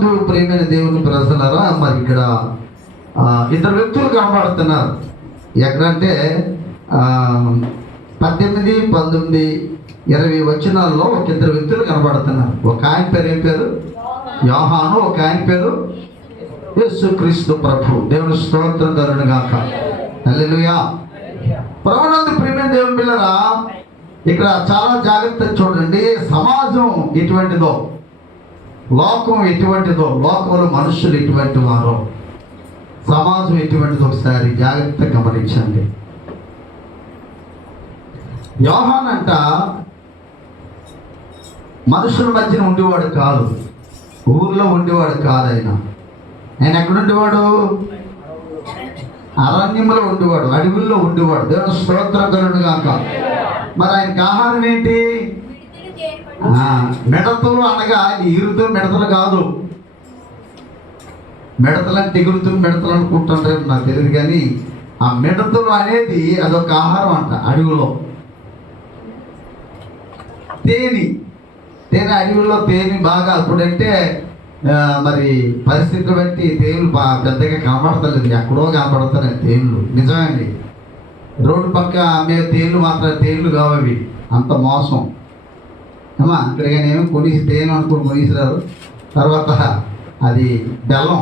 ప్రభునందు ప్రియమైన దేవుని ప్రజలారా, మరి ఇక్కడ ఇద్దరు వ్యక్తులు కనబడుతున్నారు. ఎక్కడంటే 18, 19, 20 వచనాల్లో ఒక ఇద్దరు వ్యక్తులు కనబడుతున్నారు. ఒక ఆయన పేరు ఏం పేరు? యోహాను. ఒక ఆయన పేరు యేసుక్రీస్తు ప్రభు. దేవుని స్తోత్రం కలుగును గాక. హల్లెలూయా. ప్రభునందు ప్రియమైన దేవుని పిల్లరా, ఇక్కడ చాలా జాగ్రత్తగా చూడండి. సమాజం ఎటువంటిదో, లోకం ఎటువంటిదో, లోకంలో మనుషులు ఎటువంటి వారో, సమాజం ఎటువంటిదో ఒకసారి జాగ్రత్తగా గమనించండి. యోహాన్ అంట మనుషుల మధ్యన ఉండేవాడు కాదు, ఊర్లో ఉండేవాడు కాదు. ఆయన ఎక్కడుండేవాడు? అరణ్యంలో ఉండేవాడు, అడవుల్లో ఉండేవాడు. దేవుని స్తోత్రం కలుగును గాక. మరి ఆయనకి ఆహారం ఏంటి? మిడతలు. అనగా ఈరుతో మిడతలు కాదు, మిడతలంటే ఎగురుతూ మిడతలు అనుకుంటుంటారు, నాకు తెలియదు. కానీ ఆ మిడతలు అనేది అదొక ఆహారం అంట అడవిలో. తేనె అడవుల్లో తేనె బాగా. అప్పుడంటే మరి పరిస్థితి బట్టి తేనెలు పెద్దగా కనబడతలేదు, ఎక్కడో కనబడుతున్నాయి తేనెలు. నిజమండి, రోడ్డు పక్క అమ్మే తేనెలు మాత్రం తేనెలు కావవి, అంత మోసం. అమ్మా ఇక్కడికనేమో కొనిసి తేనె అనుకుని కొనిసిరారు. తర్వాత అది బెల్లం,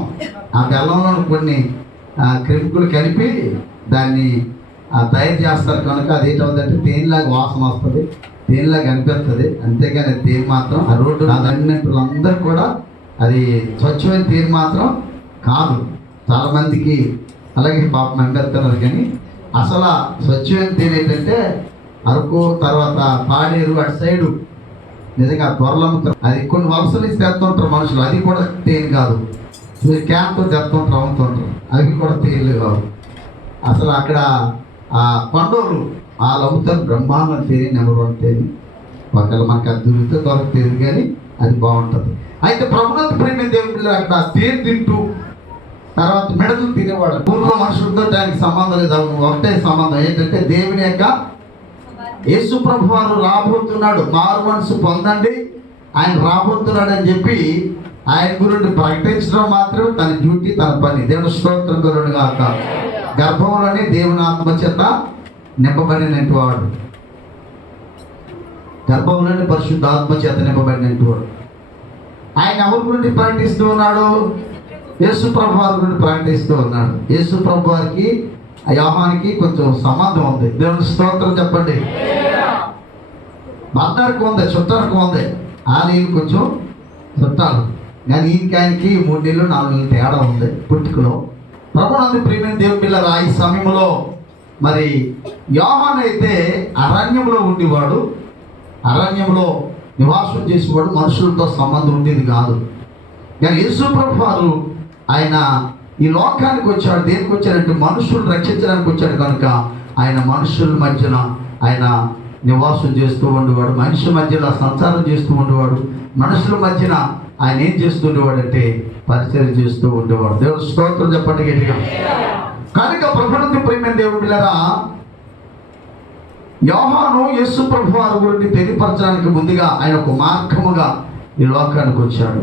ఆ బెల్లంలో కొన్ని క్రిమికులు కలిపి దాన్ని తయారు చేస్తారు. కనుక అది ఏంటవుతుందంటే తేనెలాగా వాసన వస్తుంది, తేనెలాగా అనిపిస్తుంది. అంతేగాని తేనె మాత్రం ఆ రోడ్డు అన్నింటిలో కూడా అది స్వచ్ఛమైన తేనె మాత్రం కాదు. చాలామందికి అలాగే పాపం అనిపిస్తున్నారు. కానీ అసలు స్వచ్ఛమైన తేనె ఏంటంటే అరకు, తర్వాత పాడేరు అటు సైడు నిజంగా త్వరలమ్ముతారు. అది కొన్ని వలసలు ఇస్తే తెస్తుంటారు మనుషులు, అది కూడా తేనె కాదు. క్యాంప్తో తెస్తుంటారు, అమ్ముతుంటారు, అవి కూడా తేనెలు కావు. అసలు అక్కడ ఆ కొండోరు వాళ్ళు అమ్ముతారు బ్రహ్మాండం తేనె, నెంబర్ 1 తేనె. ఒకవేళ మనకు అది దొరుకుతుంది కానీ అది బాగుంటుంది. అయితే ప్రభునందు ప్రియమైన దేవుని పిల్లలు అక్కడ తేనె తింటూ తర్వాత మిడతలు తినేవాడు. ఊళ్ళో మనుషులతో దానికి సంబంధం లేదు, ఒకటే సంబంధం. ఏంటంటే దేవుని యొక్క యేసు ప్రభు వారు రాబోతున్నాడు, మారు మనసు పొందండి, ఆయన రాబోతున్నాడు అని చెప్పి ఆయన గురించి ప్రకటించడం మాత్రమే తన డ్యూటీ, తన పని. దేవుని స్తోత్రం కలుగును గాక. గర్భంలోనే దేవుని ఆత్మచేత నింపబడినట్టు వాడు, గర్భంలోని పరిశుద్ధ ఆత్మచేత నింపబడినట్టు వాడు. ఆయన ఎవరి గురించి ప్రకటిస్తూ ఉన్నాడు? యేసు ప్రభు వారి గురించి ప్రకటిస్తూ ఉన్నాడు. యేసు ప్రభు వారికి యోహానికి కొంచెం సంబంధం ఉంది. దేవుని స్తోత్రం చెప్పండి. బంధానికి ఉంది, చుట్టానికి ఉంది. ఆలయం కొంచెం చుట్టాలు, కానీ ఆయనకి 3 నెలలు 4 నెలలు తేడా ఉంది పుట్టుకలో. ప్రభునందు ప్రియమైన దేవుని పిల్లలు, ఈ సమయంలో మరి యోహాను అయితే అరణ్యంలో ఉండేవాడు, అరణ్యంలో నివాసం చేసేవాడు, మనుషులతో సంబంధం ఉండేది కాదు. కానీ యేసు ప్రభు వారు ఆయన ఈ లోకానికి వచ్చాడు. దేనికి వచ్చాడంటే మనుషులు రక్షించడానికి వచ్చాడు. కనుక ఆయన మనుషుల మధ్యన ఆయన నివాసం చేస్తూ ఉండేవాడు, మనుషుల మధ్యలో సంచారం చేస్తూ ఉండేవాడు. మనుషుల మధ్యన ఆయన ఏం చేస్తూ ఉండేవాడు అంటే పరిచయం చేస్తూ ఉండేవాడు. దేవుడు స్తోత్రం చెప్పండి గట్టిగా. కనుక ప్రభునందు ప్రియమైన దేవుని పిల్లరా, యోహాను యేసు ప్రభు వారి గురించి తెలియపరచడానికి ముందుగా ఆయన ఒక మార్గముగా ఈ లోకానికి వచ్చాడు.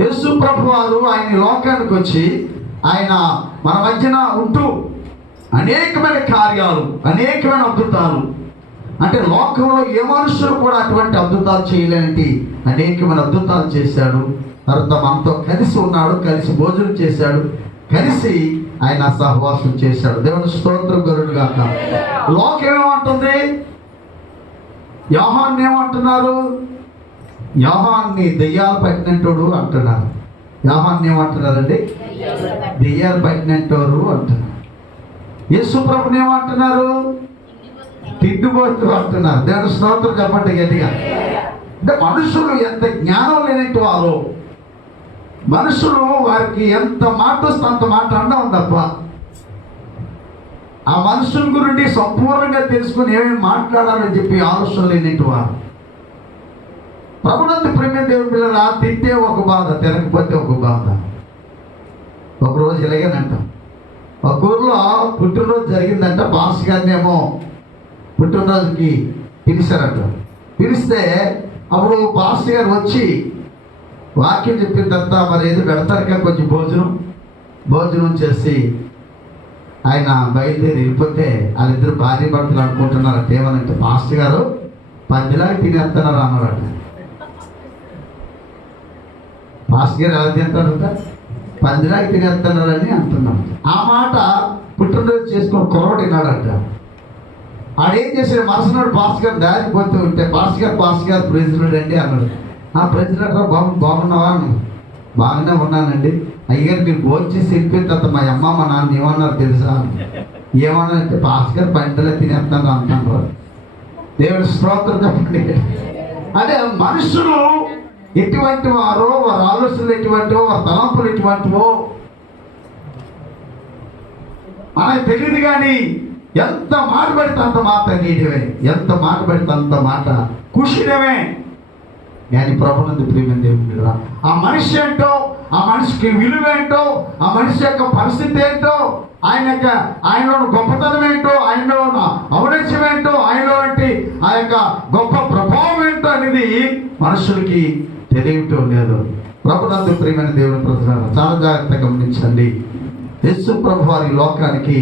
యేసు ప్రభు వారు ఆయన లోకానికి వచ్చి ఆయన మన మధ్యన ఉంటూ అనేకమైన కార్యాలు, అనేకమైన అద్భుతాలు, అంటే లోకంలో ఏ మనుషులు కూడా అటువంటి అద్భుతాలు చేయలేని అనేకమైన అద్భుతాలు చేశాడు. తర్వాత మనతో కలిసి ఉన్నాడు, కలిసి భోజనం చేశాడు, కలిసి ఆయన సహవాసం చేశాడు. దేవుని స్తోత్రం కలుగును గాక. లోకం ఏమంటుంది? యోహాన్ని ఏమంటున్నారు? యోహాన్ని దెయ్యాలు పట్టినట్టు అంటున్నారు. యోహాన్ని ఏమంటున్నారండి? దెయ్యాలు పట్టినట్టు అంటున్నారు. యేసు ప్రభుని ఏమంటున్నారు? తిండిపోతూ అంటున్నారు. దేవుని స్తోత్రం చెప్పండి గట్టిగా. అంటే మనుషులు ఎంత జ్ఞానం లేనట్టు వారు, మనుషులు వారికి ఎంత మాట వస్తే అంత మాట అనడం తప్ప ఆ మనుషుల గురించి సంపూర్ణంగా తెలుసుకుని ఏమేమి మాట్లాడాలని చెప్పి ఆలోచన లేనట్టు వారు. ప్రభునందు ప్రియమైన దేవుని పిల్లలు, తింటే ఒక బాధ, తినకపోతే ఒక బాధ. ఒకరోజు ఇలాగేనంటాం, ఒక ఊర్లో పుట్టినరోజు జరిగిందంట. పాస్ గారిని ఏమో పుట్టినరోజుకి పిలిచారంట. పిలిస్తే అప్పుడు పాస్ గారు వచ్చి వాక్యం చెప్పిన తర్వాత మరి ఏదో పెడతారుగా కొంచెం భోజనం చేసి ఆయన బయలుదేరి వెళ్ళిపోతే వాళ్ళిద్దరు భార్య భర్తలు అనుకుంటున్నారట. ఏమనంటే మాస్టర్ గారు పందిలాగా తినేస్తున్నారు అన్నారట. మాస్టర్ గారు ఎలా తింటారట? పందిలాగా తినేస్తున్నారని అంటున్నాడు. ఆ మాట పుట్టినరోజు చేసుకుని కుర్రోడు విన్నాడట. ఆడేం చేశాడు? మరుసనాడు పాస్టర్ గారు దారిపోతూ ఉంటే పాస్టర్ గారు ప్రెసిడెంట్ అండి అన్నాడు. ఆ ప్రెసిడెంట్ బాగున్నావా అన్నాడు. బాగానే ఉన్నానండి. అయ్యారు మీరు భోజనం చేసి వెళ్ళిపోయిన తర్వాత మా అమ్మ మా నాన్న ఏమన్నారు తెలుసా? ఏమన్నారంటే పాస్టర్ గారు పంటలో తినేస్తాను అంటున్నారు. దేవుడి స్తోత్రం చెప్పండి. అదే మనుషులు ఎటువంటి వారో, వారి ఆలోచనలు ఎటువంటివో, వారి తలంపులు ఎటువంటివో మనకు తెలియదు. కానీ ఎంత మాట పెడితే అంత మాట నీటివే, ఎంత మాట పెడితే అంత మాట కుషిడమే. కానీ ప్రభునందు ప్రియమైన దేవుడు, ఆ మనిషి ఏంటో, ఆ మనిషికి విలువ ఏంటో, ఆ మనిషి యొక్క పరిస్థితి ఏంటో, ఆయనలో గొప్పతనం ఏంటో, ఆయనలో ఉన్న ఔన్నత్యం ఏంటో, ఆయనలో ఆ యొక్క గొప్ప ప్రభావం ఏంటో అనేది మనుషులకి తెలియటం లేదు. ప్రభునందు ప్రియమైన దేవుని ప్రజలారా చాలా జాగ్రత్తగా గమనించండి. యేసు ప్రభు వారి లోకానికి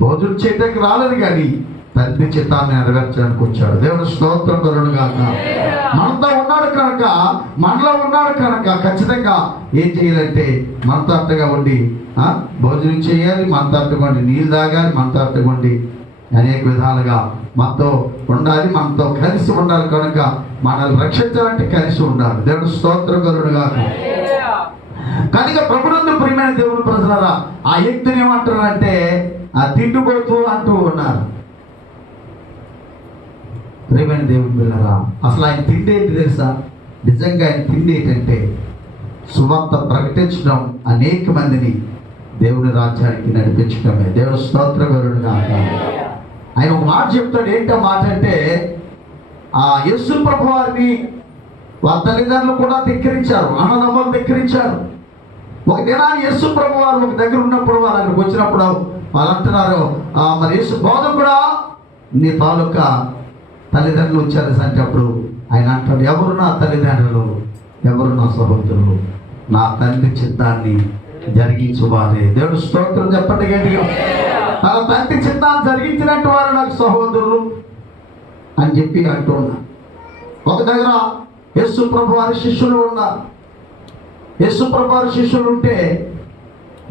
భోజనం చేయడానికి రాలేదు, కానీ తండ్రి చిత్తాన్ని నెరవేర్చడానికి వచ్చాడు. దేవుని స్తోత్రం కలుగును గాక. మనతో ఉన్నాడు కనుక, మనలో ఉన్నాడు కనుక ఖచ్చితంగా ఏం చేయాలంటే మనతో అట్టగా ఉండి భోజనం చేయాలి, మనతో అట్టగా ఉండి నీళ్ళు తాగాలి, మనతో అట్టగా ఉండి అనేక విధాలుగా మనతో ఉండాలి, మనతో కలిసి ఉండాలి. కనుక మనల్ని రక్షించాలంటే కలిసి ఉండాలి. దేవుని స్తోత్రం కలుగును గాక. కనుక ప్రభునందు ప్రియమైన దేవుని ప్రజలారా, ఆ వ్యక్తిని ఏమంటారంటే ఆ తిండిపోతూ అంటూ ఉన్నారు. ప్రియమైన దేవుని పిల్లరా, అసలు ఆయన తిండి ఏంటి తెలుసా? నిజంగా ఆయన తిండి ఏంటంటే సువార్త ప్రకటించడం, అనేక మందిని దేవుని రాజ్యానికి నడిపించడమే. దేవుని స్తోత్రం కలుగును గాక. ఆయన ఒక మాట చెప్తాడు. ఏంటో మాట అంటే, ఆ యేసు ప్రభు వారిని వారి తల్లిదండ్రులు కూడా ధిక్కరించారు, అన్నదమ్ములు ధిక్కరించారు. ఒక దినాన్ని యేసు ప్రభు వారు ఒక దగ్గర ఉన్నప్పుడు, వాళ్ళు అక్కడికి వచ్చినప్పుడు వాళ్ళు అంటున్నారు, మరి యేసు బోధకుడా నీ తాలూకా తల్లిదండ్రులు వచ్చారు అంటే, అప్పుడు ఆయన అంటాడు, ఎవరు నా తల్లిదండ్రులు, ఎవరు నా సహోదరులు, నా తండ్రి చిత్తాన్ని జరిగించువారే. దేవుడు స్తోత్రం చెప్పండి గట్టిగా. తన తండ్రి చిత్తాన్ని జరిగించినట్టు వారు నాకు సహోదరులు అని చెప్పి అంటున్నా. ఒక దగ్గర యేసు ప్రభు వారి శిష్యులు ఉన్నారు. యేసు ప్రభు వారి శిష్యులు ఉంటే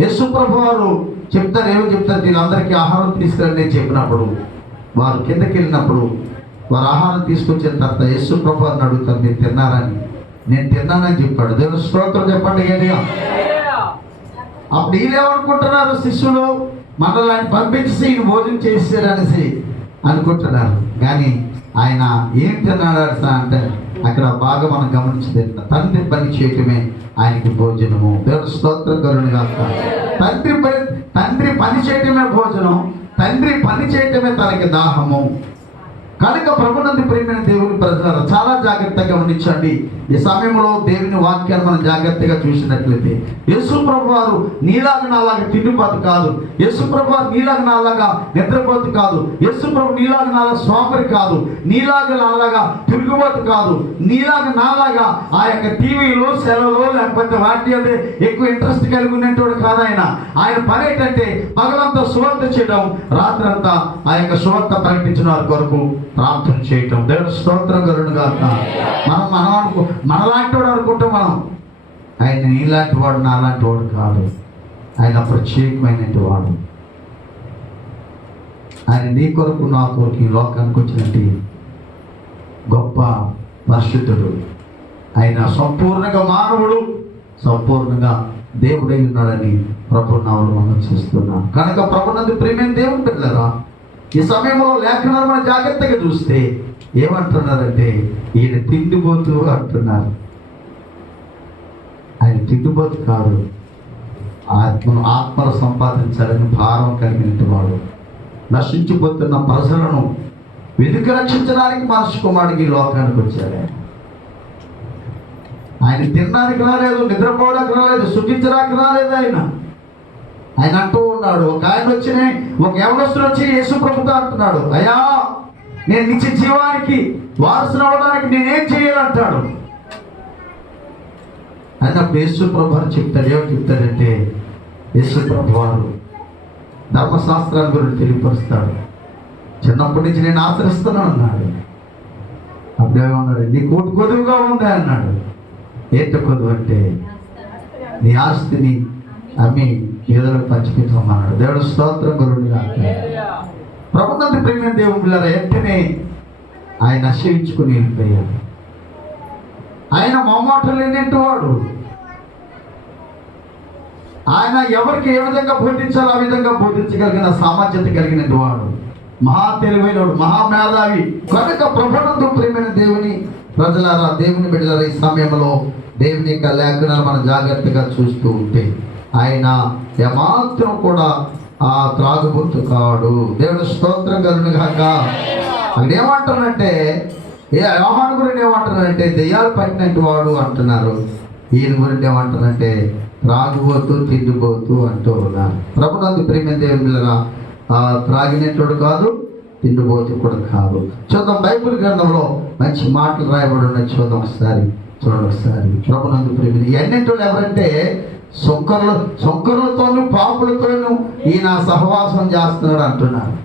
యేసు ప్రభు వారు చెప్తారు, ఏమో చెప్తారు, వీళ్ళందరికీ ఆహారం తీసుకురండి అని చెప్పినప్పుడు వారు కిందకి వెళ్ళినప్పుడు వారు ఆహారం తీసుకొచ్చిన తర్వాత యేసు ప్రభు వారిని అడుగుతారు, మీరు తిన్నారని. నేను తిన్నానని చెప్పాడు. దేవుని స్తోత్రం చెప్పండి గట్టిగా. అప్పుడు వీళ్ళేమనుకుంటున్నారు? శిష్యులు మనల్ని ఆయన పంపించి ఈయన భోజనం చేసేదనేసి అనుకుంటున్నారు. కానీ ఆయన ఏం తిన్నాడు అంటే, అక్కడ బాగా మనం గమనించి తండ్రి పని చేయటమే ఆయనకి భోజనము. దేవుని స్తోత్రం కలుగును గాక. తండ్రి పని చేయటమే భోజనం, తండ్రి పని చేయటమే తనకి దాహము. కనుక ప్రభునందు ప్రియమైన దేవుని ప్రజలారా చాలా జాగ్రత్తగా గమనించండి. ఈ సమయంలో దేవుని వాక్యాన్ని మనం జాగ్రత్తగా చూసినట్లయితే, యేసు ప్రభు వారు నీలాగా నాలాగా తిండిపోతు కాదు, యేసు ప్రభు వారు నీలాగా నాలాగా నిద్రపోతు కాదు, యేసు ప్రభు నీలాగా నాలాగా స్వాపరి కాదు, నీలాగా నాలాగా తిరుగుబోతు కాదు, నీలాగా నాలాగా ఆ యొక్క టీవీలో సెలవులో లేకపోతే వాటి అదే ఎక్కువ ఇంట్రెస్ట్ కలిగి ఉన్నట్టు కాదు. ఆయన పని ఏంటంటే పగలంతా సువార్త చేయడం, రాత్రంతా ఆ యొక్క సువార్త ప్రకటించిన వారి కొరకు ప్రార్థన చేయటం. దేవుని స్తోత్రం కలుగును గాక. మనలాంటి వాడు అనుకుంటాం మనం. ఆయన నీలాంటి వాడు, నాలాంటి వాడు కాదు. ఆయన ప్రత్యేకమైనటువంటి వాడు. ఆయన నీ కొరకు నా కొరకు ఈ లోకానికి వచ్చినట్టు గొప్ప పరిశుద్ధుడు. ఆయన సంపూర్ణంగా మానవుడు, సంపూర్ణంగా దేవుడై ఉన్నాడని ప్రభు నామములో మనం చూస్తున్నాం. కనుక ప్రభునందు ప్రియమైన దేవుని పిల్లరా, ఈ సమయంలో లేఖనాలు మనం జాగ్రత్తగా చూస్తే ఏమంటున్నారంటే, ఈయన తిండిపోతూ అంటున్నారు. ఆయన తిండిపోతూ కాదు, ఆత్మను సంపాదించాలని భారం కలిగిన వాడు. నశించిపోతున్న ప్రజలను వెనుక రక్షించడానికి మనిషి కుమారుడికి ఈ లోకానికి వచ్చాడు. ఆయన తినడానికి రాలేదు, నిద్రపోవడానికి రాలేదు, సుఖించడానికి రాలేదు. ఆయన అంటూ ఉన్నాడు. ఒక యవనస్తుడు వచ్చి యేసు ప్రభుతో అంటున్నాడు, అయ్యా నేను నిత్య జీవానికి వారసుని అవ్వడానికి నేనేం చేయాలంటాడు. అన్నప్పుడు యేసు ప్రభు వారు చెప్తాడు. ఏమని చెప్తాడంటే, యేసు ప్రభు వారు ధర్మశాస్త్రాల గురించి తెలియపరుస్తాడు. చిన్నప్పటి నుంచి నేను ఆచరిస్తున్నాను అన్నాడు. అప్పుడేమన్నాడు, నీ కోటి కొదువుగా ఉంది అన్నాడు. ఏంట కొదువు అంటే, నీ ఆస్తిని అమ్మి పేదలకు పంచిపెట్టమన్నాడు. దేవుడు స్తోత్రం గురుడు. ప్రభుత్వం ప్రేమ దేవుళ్ళ వెంటనే ఆయన నశించుకుని వెళ్ళిపోయాడు. ఆయన మొహమాటం లేనింటి వాడు. ఆయన ఎవరికి ఏ విధంగా బోధించాలో ఆ విధంగా బోధించగలిగిన సామర్థ్యత కలిగినటువంటి వాడు. మహా తెలివైనవాడు, మహామేధావి. కనుక ప్రభునందు ప్రేమైన దేవుని ప్రజలారా, దేవుని బిడ్డలారా, ఈ సమయంలో దేవుని యొక్క లేఖనాలు మనం జాగ్రత్తగా చూస్తూ ఉంటే ఆయన ఏమాత్రం కూడా ఆ త్రాగుబోతు కాడు. దేవుని స్తోత్రం కలుగును గాక. అక్కడ ఏమంటారంటే, యోహాను గురించి ఏమంటారంటే దెయ్యాలు పట్టినట్టు వాడు అంటున్నారు. ఈయన గురించి ఏమంటారంటే త్రాగుబోతు, తిండిపోతూ అంటూ ఉన్నారు. ప్రభునందు ప్రేమ దేవునిలా త్రాగినట్టుడు కాదు, తిండిపోతూ కూడా కాదు. చూద్దాం, బైబిల్ గ్రంథంలో మంచి మాటలు రాయబడి ఉన్నాయి. చూద్దాం ఒకసారి, చూడండి ఒకసారి. ప్రభునందు ప్రేమ ఎన్నింటి ఎవరంటే సొంకరులతోనూ పాపులతోనూ ఈయన సహవాసం చేస్తున్నాడు అంటున్నారు.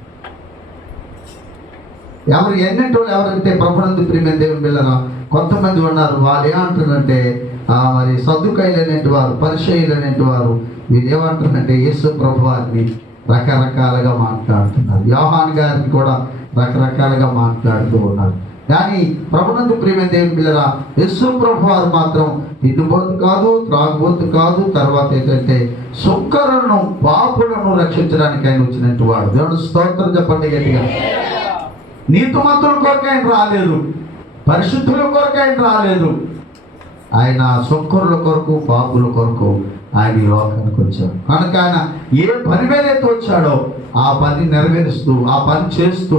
ఎన్నింటి ఎవరంటే ప్రభునందు ప్రేమ దేవుని పిల్లరా, కొంతమంది ఉన్నారు. వాళ్ళు ఏమంటారంటే మరి సద్దుకాయలు అనేటి వారు, పరిచయులు అనేటి వారు, వీళ్ళు ఏమంటారంటే యేసు ప్రభు వారిని రకరకాలుగా మాట్లాడుతున్నారు. యోహాను గారిని కూడా రకరకాలుగా మాట్లాడుతూ ఉన్నారు. కానీ ప్రభునందు ప్రేమ దేవుని పిల్లరా, యేసు ప్రభు వారు మాత్రం తిండిపోతు కాదు, త్రాగుబోతు కాదు. తర్వాత ఏంటంటే సుంకరులను, పాపులను రక్షించడానికి ఆయన వచ్చినట్టు వాడు. దేవుడు స్తోత్రం చెప్పండి గట్టిగా. నీతిమంతుల కొరకు ఆయన రాలేదు, పరిశుద్ధుల కొరకు ఆయన రాలేదు. ఆయన సుంకరుల కొరకు, పాపుల కొరకు ఆయన ఈ లోకానికి వచ్చాడు. కనుక ఆయన ఏ పని మీద అయితే వచ్చాడో ఆ పని నెరవేరుస్తూ, ఆ పని చేస్తూ,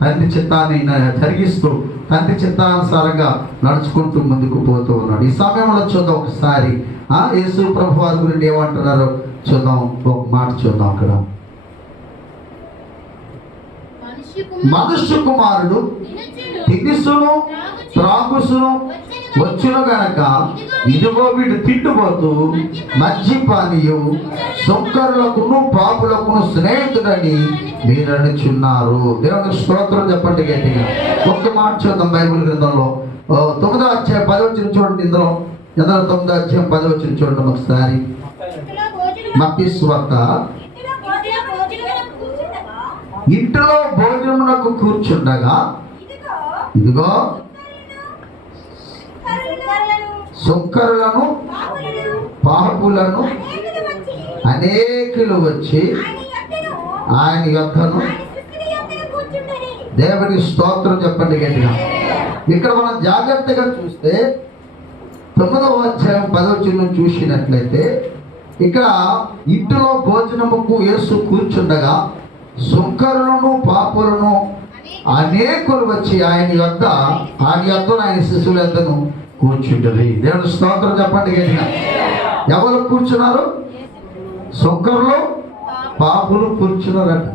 తండ్రి చిత్తాన్ని జరిగిస్తూ, తండ్రి చిత్తానుసారంగా నడుచుకుంటూ ముందుకు పోతూ ఉన్నాడు. ఈ సమయంలో చూద్దాం ఒకసారి యేసు ప్రభు వారి గురించి ఏమంటున్నారో చూద్దాం. ఒక మాట చూద్దాం. అక్కడ మనుష్య కుమారుడు తినిసును త్రాగుసును వచ్చును గనక ఇదిగో వీడు తిండిపోతూ మద్యపానీయు, సుంకరులకును పాపులకును స్నేహితుడని మీరు అనుచున్నారు. దేవుని స్తోత్రం చెప్పండి గట్టిగా. ఒక్క మాట చూద్దాం బైబిల్ గ్రంథంలో 9వ అధ్యాయం 10వ వచనం చూడండి. ఇందులో 9వ అధ్యాయం 10వ వచనం చూడండి ఒకసారి. మత్తయి సువార్త. ఇంటిలో భోజనమునకు కూర్చుండగా ఇదిగో సుంకరులను, పాపులను అనేకులు వచ్చి ఆయన యొద్దను. దేవుని స్తోత్రం చెప్పండి గట్టిగా. ఇక్కడ మనం జాగ్రత్తగా చూస్తే 9వ అధ్యాయం 10వ వచనం చూసినట్లయితే ఇక్కడ ఇంటిలో భోజనముకు యేసు కూర్చుండగా సుంకరులను, పాపులను అనేకులు వచ్చి ఆయన యొద్దను, ఆయన శిశువుల యొద్దను కూర్చుంటది. దేవుని స్తోత్రం చెప్పండి గట్టిగా. ఎవరు కూర్చున్నారు? సుంకరులు, పాపులు కూర్చున్నారట.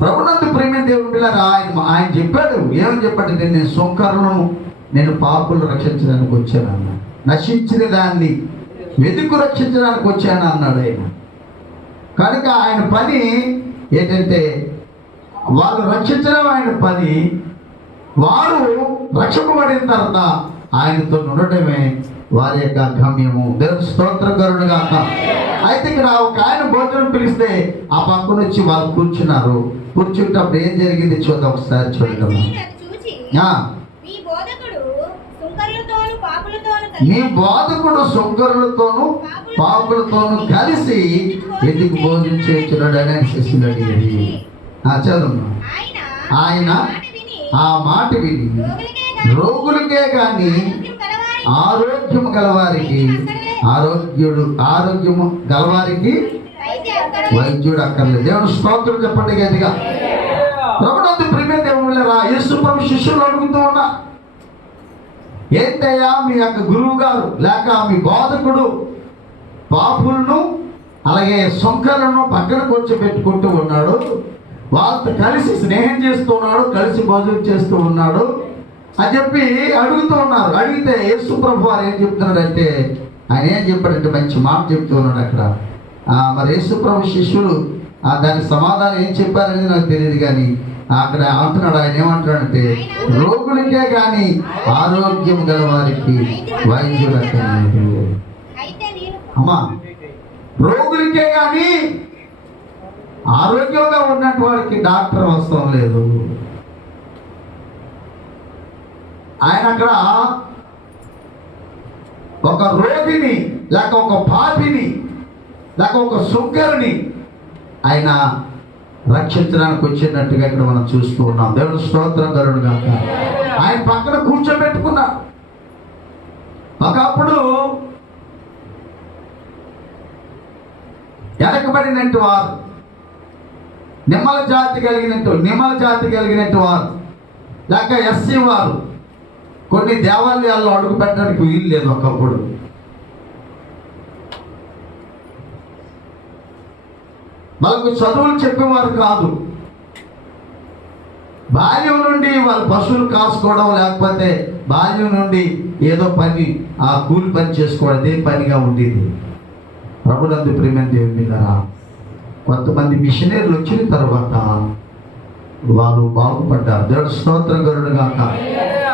ప్రభునందు ప్రేమ దేవుని పిల్లరా, ఆయన చెప్పాడు. ఏమని చెప్పండి? నేను సుంకరులను, నేను పాపులను రక్షించడానికి వచ్చాను అన్నాడు. నశించిన దాన్ని వెతుకు రక్షించడానికి వచ్చాను అన్నాడు ఆయన. కనుక ఆయన పని ఏంటంటే వాళ్ళు రక్షించడం ఆయన పని. వారు రక్షింపబడిన తర్వాత ఆయనతో ఉండటమే వారి యొక్క గమ్యము. దేవుని స్తోత్రం కలుగును గాక. అయితే ఇక్కడ ఒక ఆయన భోజనం పిలిస్తే ఆ పక్కన వచ్చి వాళ్ళు కూర్చున్నారు. కూర్చుంటప్పుడు ఏం జరిగింది చూద్దాం ఒకసారి. చూడండి. నీ బోధకుడు సుంకరులతోనూ పాపులతోనూ కలిసి ఎందుకు భోజనం చేస్తున్నాడు అని శిష్యులు అడిగేది. చదువు. ఆయన ఆ మాట విని రోగులకే కానీ ఆరోగ్యము గలవారికి ఆరోగ్యము గలవారికి వైద్యుడు అక్కర్లేదు. దేవుని స్తోత్రం చెప్పండి గట్టిగా. ప్రభునందు ప్రేమ దేవుళ్ళరా, యేసు ప్రభు శిష్యులు అడుగుతూ ఉన్నా, ఏంటయ్యా మీ యొక్క గురువు గారు లేక మీ బోధకుడు పాపులను అలాగే సుంకరులను పక్కన కూర్చోబెట్టుకుంటూ ఉన్నాడు, వాళ్ళతో కలిసి స్నేహం చేస్తూ ఉన్నాడు, కలిసి భోజనం చేస్తూ ఉన్నాడు. అని చెప్పి అడుగుతూ ఉన్నారు. అడిగితే యేసు ప్రభు వారు ఏం చెప్తున్నాడంటే, ఆయన ఏం చెప్పాడంటే మంచి మాట చెప్తూ ఉన్నాడు అక్కడ. మరి యేసు ప్రభు శిష్యులు దానికి సమాధానం ఏం చెప్పారనేది నాకు తెలియదు, కానీ అక్కడ అంటున్నాడు, ఆయన ఏమంటున్నాడంటే, రోగులకే కానీ ఆరోగ్యం గల వారికి వైద్యుడు అక్కర్లేదు. అమ్మా, రోగులకే కానీ ఆరోగ్యంగా ఉన్నట్టు వారికి డాక్టర్ అవసరం లేదు. ఆయన అక్కడ ఒక రోగిని లేక ఒక పాపిని లేక ఒక సుంకరిని ఆయన రక్షించడానికి వచ్చినట్టుగా ఇక్కడ మనం చూస్తూ ఉన్నాం. దేవుడు స్తోత్రం కలుగును గాక. ఆయన పక్కన కూర్చోబెట్టుకున్నా. ఒకప్పుడు వెనకబడినట్టు వారు, నిమ్మల జాతి కలిగినట్టు వారు లేక ఎస్సీ వారు కొన్ని దేవాలయాల్లో అడుగు పెట్టడానికి వీలు లేదు. ఒకప్పుడు వాళ్ళకు చదువులు చెప్పేవారు కాదు. బాల్యం నుండి వాళ్ళు పశువులు కాసుకోవడం, లేకపోతే బాల్యం నుండి ఏదో పని, ఆ కూలి పని చేసుకోవడం, అదే పనిగా ఉండేది. ప్రభునందు ప్రియమైన దేవుని బిడ్డలారా, కొంతమంది మిషనరీలు వచ్చిన తర్వాత వాళ్ళు బాగుపడ్డారు. దేవుడు స్తోత్రం కలుగును గాక.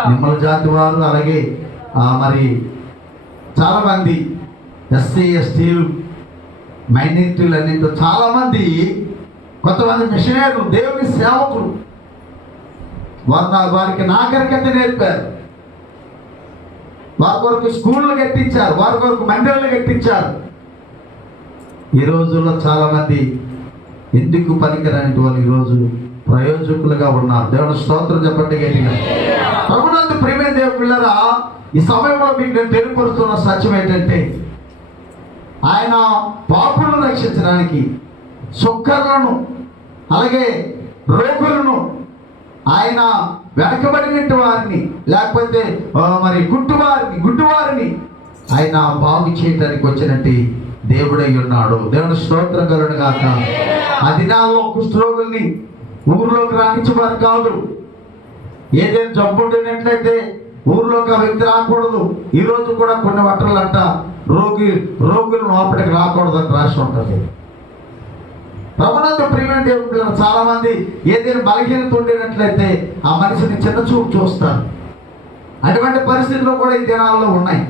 నిమ్మల జాతి వారు, అలాగే మరి చాలామంది ఎస్సీ ఎస్టీలు మైనారిటీలు అన్నింటిలో చాలామంది, కొంతమంది మిషనరీలు, దేవుని సేవకులు, వారికి నాగరికత నేర్పారు. వారి కొరకు స్కూళ్ళు కట్టించారు, వారి కొరకు మందిరాలు కట్టించారు. ఈ రోజుల్లో చాలామంది ఎందుకు పనికిరాని వాళ్ళు ఈరోజు ప్రయోజకులుగా ఉన్నారు. దేవుని స్తోత్రం చెప్పండి గట్టిగా. ప్రభునందు ప్రియమైన దేవుని పిల్లరా, ఈ సమయంలో మీకు నేను తెలియపరుస్తున్న సత్యం ఏంటంటే, ఆయన పాపులను రక్షించడానికి సుక్కర్లను అలాగే రోగులను, ఆయన వెనకబడినట్టు వారిని లేకపోతే మరి గుడ్డివారిని ఆయన బాగు చేయడానికి వచ్చినట్టు దేవుడై ఉన్నాడు. దేవుని స్తోత్రం కలుగును గాక. ఆ దినాల్లో కుష్ఠరోగుల్ని ఊర్లోకి రానిచ్చేవారు కాదు. ఏదైనా జబ్బు ఉండినట్లయితే ఊర్లోకి ఆ వ్యక్తి రాకూడదు. ఈ రోజు కూడా కొన్ని వటలు అంట రోగులు లోపలికి రాకూడదని రాసి ఉంటుంది. ప్రభునందు ప్రియమైన దేవుని పిల్లలు, చాలా మంది ఏదైనా బలహీనత ఉండినట్లయితే ఆ మనిషిని చిన్న చూపు చూస్తారు. అటువంటి పరిస్థితులు కూడా ఈ దినాల్లో ఉన్నాయి.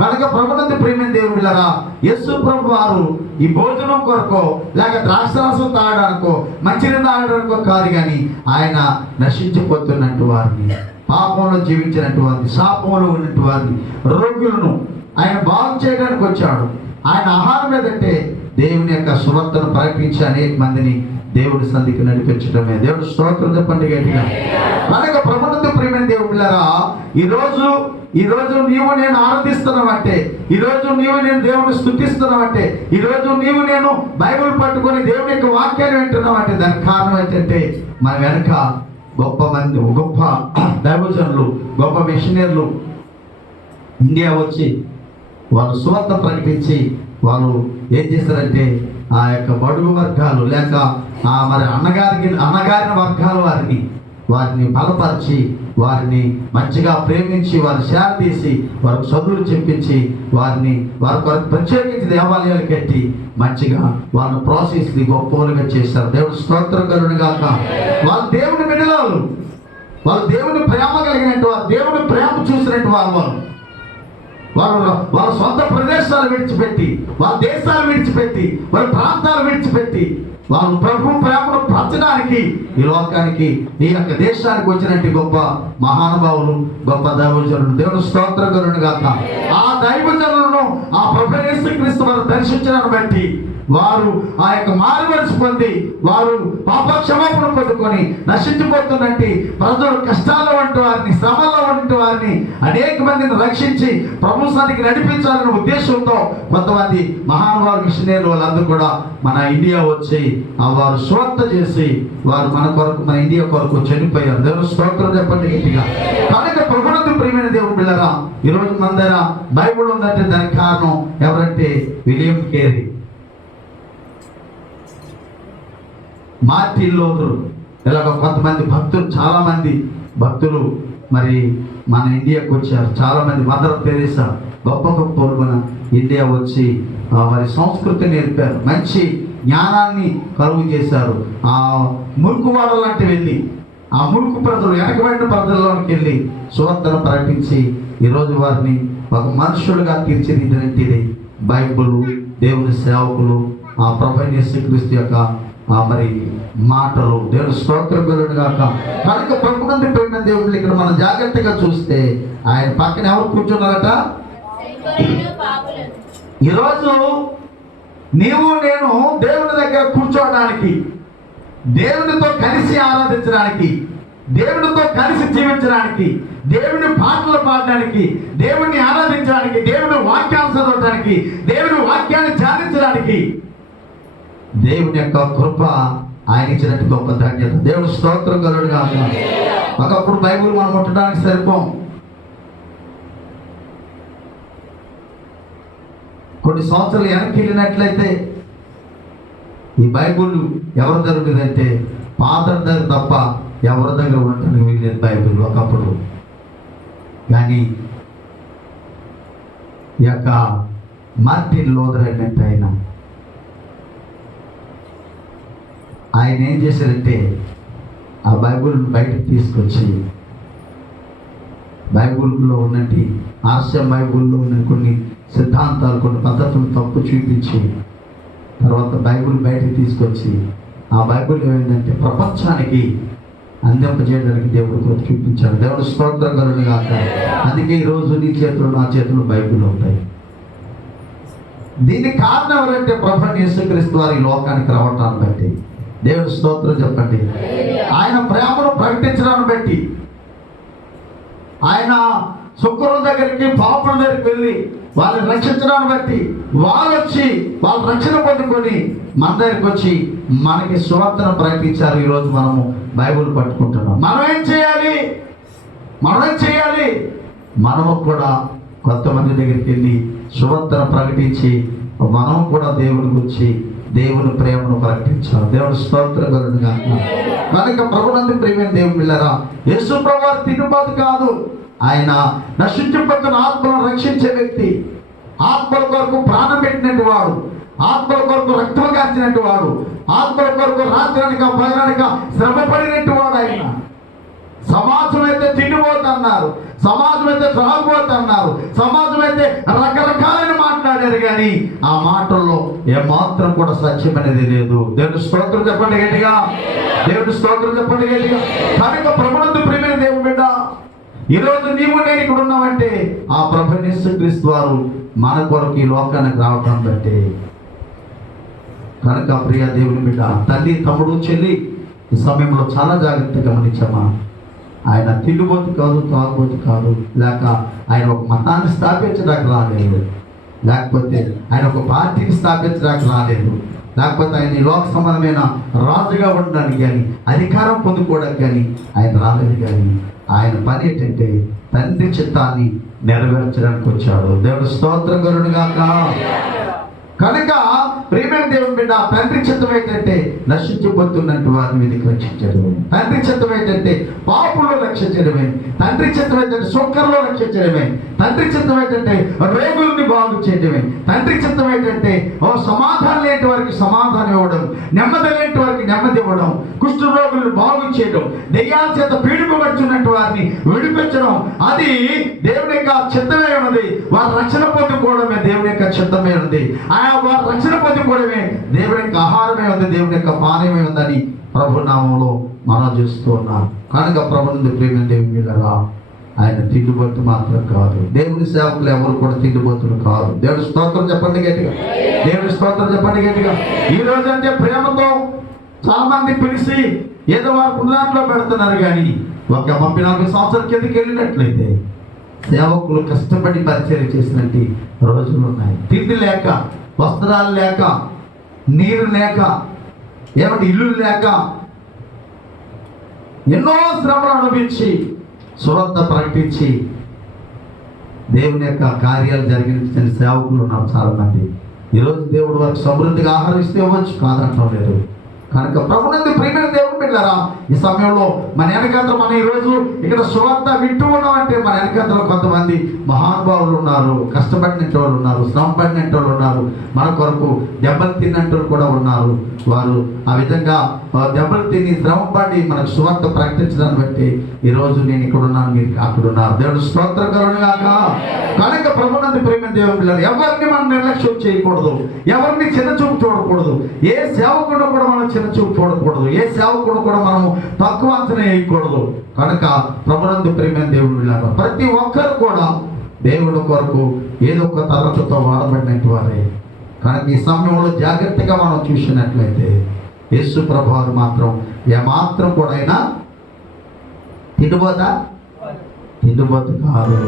కనుక ప్రభునందు ప్రియమైన దేవుని పిల్లరా, యేసు ప్రభు వారు ఈ భోజనం కొరకో లేక ద్రాక్షరసం తాగడానికో మంచినీళ్ళు తాగడానికో కాదు, కానీ ఆయన నశించిపోతున్నట్టు వారిని, పాపంలో జీవించినట్టు వారిని, శాపంలో ఉన్నట్టు వారిని, రోగులను ఆయన బాగు చేయడానికి వచ్చాడు. ఆయన ఆహారం ఏదంటే దేవుని యొక్క సువార్తను ప్రకటించి అనేక మందిని దేవుడి సంధికి నడిపించడమే. దేవుడు స్తోత్రం చెప్పండి గట్టిగా. కనుక ప్రభునందు ప్రియమైన దేవుని పిల్లరా, ఈరోజు నీవు నేను ఆనందిస్తున్నామంటే, ఈరోజు నీవు నేను దేవుని స్తుతిస్తున్నామంటే, ఈరోజు నీవు నేను బైబిల్ పట్టుకొని దేవుని యొక్క వాక్యాన్ని వింటున్నామంటే, దానికి కారణం ఏంటంటే మన వెనక గొప్ప దైవజనులు, గొప్ప మిషనరీలు ఇండియా వచ్చి వాళ్ళు సువార్త ప్రకటించి వాళ్ళు ఏం చేస్తారంటే ఆ యొక్క బడుగు వర్గాలు లేక మరి అన్నగారిన వర్గాల వారిని బలపరిచి, వారిని మంచిగా ప్రేమించి, వారిని సేవ తీసి, వారికి చదువులు చెప్పించి, వారి ప్రత్యేకించి దేవాలయాలు కట్టి మంచిగా వాళ్ళని ప్రోత్సహించి గొప్పలుగా చేస్తారు. దేవుడు స్తోత్రం కలుగును గాక. వాళ్ళు దేవుని బిడ్డలు, వాళ్ళు దేవుని ప్రేమ కలిగినట్టు వారు, దేవుని ప్రేమ చూసినట్టు వాళ్ళ సొంత ప్రదేశాలు విడిచిపెట్టి, వాళ్ళ దేశాలు విడిచిపెట్టి, వాళ్ళ ప్రాంతాలు విడిచిపెట్టి వాళ్ళు ప్రభు ప్రేమను పంచడానికి ఈ లోకానికి, ఈ యొక్క దేశానికి వచ్చినట్టు గొప్ప మహానుభావులు, గొప్ప దైవజనులు. దేవుడు స్తోత్రం కలుగును గాక. ఆ దైవజనులను ఆ ప్రభు యేసుక్రీస్తు వారు దర్శించడాన్ని బట్టి వారు ఆ యొక్క మారుమనసు పొంది వారు పాప క్షమాపణ పొందుకొని నశించిపోతున్నట్టు ప్రజలు కష్టాల్లో వంటి వారిని, శ్రమల్లో వంటి వారిని అనేక మందిని రక్షించి ప్రభు సన్నిధికి నడిపించాలనే ఉద్దేశంతో కొంతమంది మహానుభావులు, మిషనరీలు వాళ్ళందరూ కూడా మన ఇండియా వచ్చి వారు సువార్త చేసి వారు మన ఇండియా కొరకు చనిపోయారు. దేవుని స్తోత్రం చెప్పండి గట్టిగా. కనుక ప్రభునందు ప్రియమైన దేవుని బిడ్డలారా, ఈరోజు మన దగ్గర బైబిల్ ఉందంటే దానికి కారణం ఎవరంటే విలియం కేరీ, మార్టిన్ లూథర్, ఇలాగ కొంతమంది భక్తులు, చాలా మంది భక్తులు మరి మన ఇండియాకు వచ్చారు చాలామంది. మదర్ తెరీసా గొప్ప గొప్ప మన ఇండియా వచ్చి మరి సంస్కృతి నేర్పారు, మంచి జ్ఞానాన్ని కలుగు చేశారు. ఆ మురుకు వాడ లాంటి వెళ్ళి ఆ మురుకు ప్రజలు వెనకబడిన ప్రజల్లోనికి వెళ్ళి సువార్తను ప్రకటించి ఈరోజు వారిని ఒక మనుషులుగా తీర్చిదిద్దినట్టిది బైబిల్, దేవుని సేవకులు, ఆ ప్రభువైన యేసుక్రీస్తు యొక్క మరి మాటలు. దేవుని స్తోత్రం కలుగును గాక. కనుక ప్రభునందు ప్రేమ దేవుళ్ళు ఇక్కడ మనం జాగ్రత్తగా చూస్తే ఆయన పక్కన ఎవరు కూర్చున్నారట? ఈరోజు నీవు నేను దేవుని దగ్గర కూర్చోవడానికి, దేవునితో కలిసి ఆరాధించడానికి, దేవునితో కలిసి జీవించడానికి, దేవుని పాటలు పాడడానికి, దేవుణ్ణి ఆరాధించడానికి, దేవుని వాక్యాన్ని చదవడానికి, దేవుని వాక్యాన్ని ధ్యానించడానికి దేవుని యొక్క కృప ఆయన ఇచ్చినట్టు గొప్ప ధన్యత. దేవుని స్తోత్రం కలుగును గాక. ఒకప్పుడు బైబిల్ మనం ముట్టడానికి సరిపోం. కొన్ని సంవత్సరాలు వెనక్కి వెళ్ళినట్లయితే ఈ బైబిల్ ఎవరి దగ్గర ఉండేదంటే ఫాదర్ దగ్గర తప్ప ఎవరి దగ్గర ఉండటానికి వీల్లేదు బైబిల్ ఒకప్పుడు. కానీ ఈ యొక్క మార్టిన్ లూథర్ అంటే ఆయన ఏం చేశారంటే ఆ బైబిల్ బయటకు తీసుకొచ్చి బైబిల్లో ఉన్నట్టు ఆర్ష బైబిల్లో ఉన్న కొన్ని సిద్ధాంతాలు, కొన్ని పద్ధతులు తప్పు చూపించి తర్వాత బైబిల్ బయటకు తీసుకొచ్చి ఆ బైబిల్ ఏమైందంటే ప్రపంచానికి అందింపజేయడానికి దేవుడు కృప చూపించాడు. దేవుడు స్తోత్రం కలుగును గాక. అందుకే ఈరోజు నీ చేతులు నా చేతులు బైబిల్ ఉంటాయి. దీనికి కారణం ఎవరంటే ప్రభువైన యేసుక్రీస్తు వారి ఈ లోకానికి రావటాన్ని బట్టి. దేవుడు స్తోత్రం చెప్పండి. ఆయన ప్రేమను ప్రకటించడాన్ని బట్టి, ఆయన శుక్రుల దగ్గరికి పాపుల దగ్గరికి వెళ్ళి వాళ్ళని రక్షించడాన్ని బట్టి వాళ్ళు వచ్చి వాళ్ళు రక్షణ పొందుకొని మన దగ్గరికి వచ్చి మనకి సువార్తను ప్రకటించారు. ఈరోజు మనము బైబిల్ పట్టుకుంటున్నాం. మనం ఏం చేయాలి? మనము కూడా కొంతమంది దగ్గరికి వెళ్ళి సువార్తను ప్రకటించి మనం కూడా దేవుని గురించి దేవుని ప్రేమను ప్రకటించాలి. దేవుడు స్తోత్రం కలుగును గాక. కనుక ప్రభునందు ప్రియమైన దేవుని బిడ్డలారా, యేసు ప్రభువు తిరుగుబాటు కాదు. ఆయన నశించిపోతున్న ఆత్మలను రక్షించే వ్యక్తి, ఆత్మల కొరకు ప్రాణం పెట్టినట్టు వాడు, ఆత్మల కొరకు రక్తం కాచినట్టు వాడు, ఆత్మల కొరకు రాత్రనక పగలనక శ్రమ పడినట్టు వాడు. ఆయన సమాజం అయితే తిండిపోతున్నారు, సమాజం అయితే త్రాగుపోతున్నారు, సమాజం అయితే రకరకాలని మాట్లాడారు, కానీ ఆ మాటల్లో ఏమాత్రం కూడా సత్యం అనేది లేదు. దేవుని స్తోత్రం చెప్పండి గట్టిగా. దేవుని స్తోత్రం చెప్పండి గట్టిగా. కనుక ప్రభునందు ప్రియమైన దేవుని బిడ్డ, ఈరోజు నీవు నేను ఇక్కడ ఉన్నామంటే ఆ ప్రభువైన యేసుక్రీస్తు వారు మన కొరకు ఈ లోకానికి రావటం బట్టి. కనుక ప్రియ దేవుని బిడ్డ, తల్లి, తమ్ముడు, చెల్లి, ఈ సమయంలో చాలా జాగ్రత్తగా గమనించామా. ఆయన తిండిపోతు కాదు, తాగుబోతు కాదు, లేక ఆయన ఒక మతాన్ని స్థాపించడానికి రాలేదు, లేకపోతే ఆయన ఒక పార్టీని స్థాపించడానికి రాలేదు, లేకపోతే ఆయన ఈ లోక సంబంధమైన రాజుగా ఉండడానికి కానీ అధికారం పొందుకోవడానికి కానీ ఆయన రాలేదు. కానీ ఆయన పని ఏంటంటే తండ్రి చిత్తాన్ని నెరవేర్చడానికి వచ్చాడు. దేవుడు స్తోత్రం కలుగును గాక. కనుక ప్రియమైన దేవుని బిడ్డ, తండ్రి చిత్తం ఏంటంటే నశించిపోతున్నట్టు వారిని మీదకి రక్షించడం. తండ్రి చిత్తం ఏంటంటే పాపుల్లో రక్షించడమే. తండ్రి చిత్తం ఏంటంటే సుఖంలో రక్షించడమే. తండ్రి చిత్తం ఏంటంటే రోగుల్ని బాగు చేయడమే. తండ్రి చిత్తం ఏంటంటే సమాధానం లేని వారికి సమాధానం ఇవ్వడం, నెమ్మది లేని వారికి నెమ్మది ఇవ్వడం, కుష్ఠ రోగులను బాగు చేయడం, దెయ్యాల చేత పీడిపబడుతున్నట్టు వారిని విడిపించడం. అది దేవుని యొక్క చిత్తమే ఉన్నది. వారి రక్షణ పొందుకోవడమే దేవుని యొక్క చిత్తమే ఉంది. వారి రక్షణ పొందుకోవడమే దేవుని యొక్క ఆహారమే ఉంది, దేవుని యొక్క పానీయమే ఉందని ప్రభు నామంలో మనం చూస్తూ ఉన్నాం. కనుక ప్రభుని ప్రేమ దేవుని బిడ్డలారా, ఆయన తిండిబోతు మాత్రం కాదు. దేవుని సేవకులు ఎవరు కూడా తిండిబోతులు కాదు. దేవుడి స్తోత్రం చెప్పండి గట్టిగా. దేవుడి స్తోత్రం చెప్పండి గట్టిగా. ఈ రోజు అంటే ప్రేమతో చాలా మంది పిలిచి ఏదో వారు పునాట్లో పెడుతున్నారు. కానీ ఒక 34 సంవత్సరాల కిందకి వెళ్ళినట్లయితే సేవకులు కష్టపడి పరిచయం చేసినట్టు రోజులు ఉన్నాయి. తిండి లేక, వస్త్రాలు లేక, నీరు లేక, ఏమంటే ఇల్లు లేక ఎన్నో శ్రమలు అనుభవించి సువార్త ప్రకటించి దేవుని యొక్క కార్యాలు జరిగించిన సేవకులు ఉన్నారు చాలా మంది. ఈరోజు దేవుడు వారికి సమృద్ధిగా ఆహరిస్తే ఇవ్వచ్చు, కాదంటం లేదు. కనుక ప్రభునందు ప్రియమైన దేవుడు దేవుని బిడ్డలారా, ఈ సమయంలో మన వెనకాతలు మనం ఈరోజు ఇక్కడ సువార్త వింటూ ఉన్నామంటే మన వెనకాతలు కొంతమంది మహానుభావులు ఉన్నారు, కష్టపడిన వాళ్ళు ఉన్నారు, శ్రమ పడిన వాళ్ళు ఉన్నారు, మన కొరకు దెబ్బలు తిన్నట్టు కూడా ఉన్నారు. వారు ఆ విధంగా దెబ్బలు తిని శ్రమ పడి మనకు సువార్త ప్రకటించడాన్ని బట్టి ఈరోజు నేను ఇక్కడ ఉన్నాను, మీరు అక్కడ ఉన్నారు. దేవుడు స్తోత్రం కలుగుగాక. కనుక ప్రభునందు ప్రేమ దేవుని పిల్లలు, ఎవరిని మనం నిర్లక్ష్యం చేయకూడదు, ఎవరిని చిన్న చూపు చూడకూడదు, ఏ సేవకుడు కూడా మనం చిన్న చూపు చూడకూడదు, ఏ సేవకుడు కూడా మనం తక్కువ అంచనా వేయకూడదు. కనుక ప్రభునందు ప్రేమ దేవుని పిల్లలు, ప్రతి ఒక్కరు కూడా దేవుడు కొరకు ఏదో ఒక తరగతితో వాడబడినట్టు వారే. కనుక ఈ సమయంలో జాగ్రత్తగా మనం చూసినట్లయితే యేసు ప్రభువారు మాత్రం ఏమాత్రం కూడా అయినా తిండిపోతా కాదు.